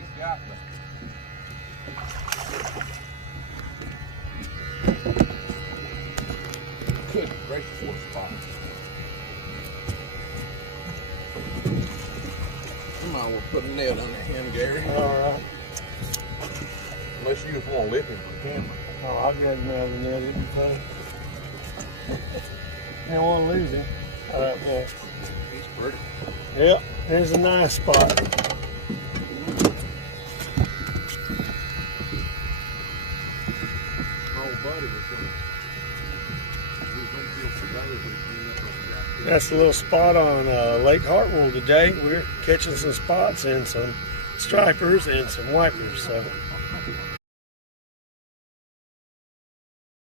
he's got the. Good gracious, what a spot. You might want to put a net under him, Gary. Alright. Unless you just want to lift him for the camera. Oh, I'll get him out of the net, it'll be fun. I don't want to lose him. Alright, yeah. He's pretty. Yep, there's a nice spot. My old buddy was going to feel so bad if we That's a little spot on Lake Hartwell today. We're catching some spots and some stripers and some wipers. So